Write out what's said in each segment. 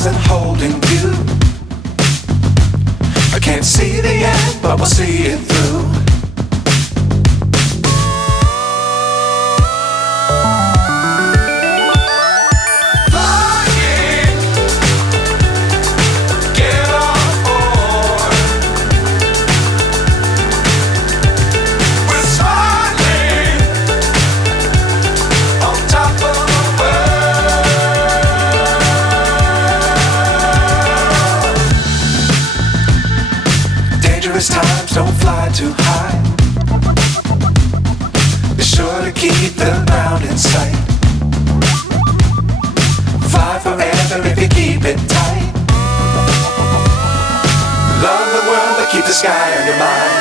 stars and holding you. I can't see the end, but we'll see it through. Times don't fly too high. Be sure to keep the ground in sight. Fly forever if you keep it tight. Love the world but keep the sky on your mind.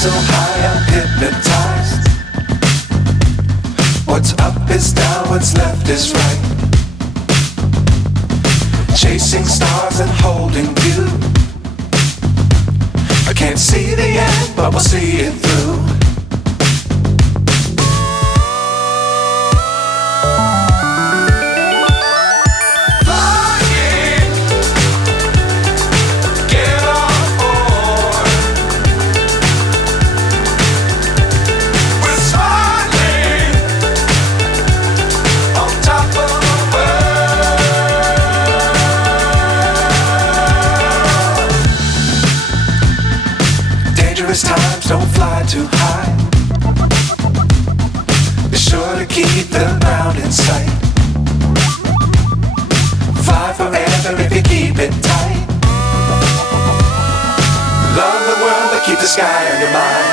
So high I'm hypnotized. What's up is down, what's left is right. Chasing stars and holding you. I can't see the end, but we'll see it through. Times don't fly too high. Be sure to keep the ground in sight. Fly forever if you keep it tight. Love the world but keep the sky on your mind.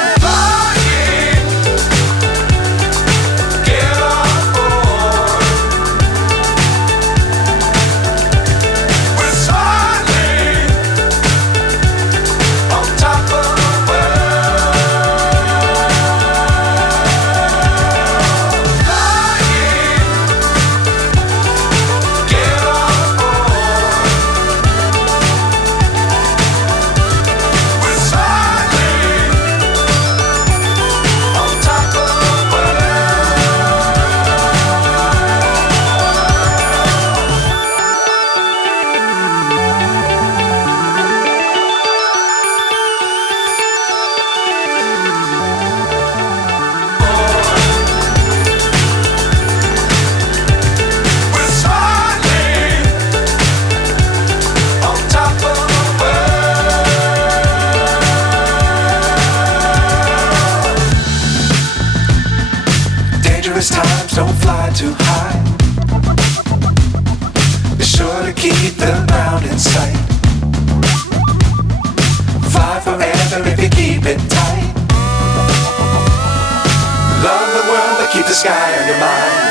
Times don't fly too high. Be sure to keep the ground in sight. Fly forever if you keep it tight. Love the world but keep the sky on your mind.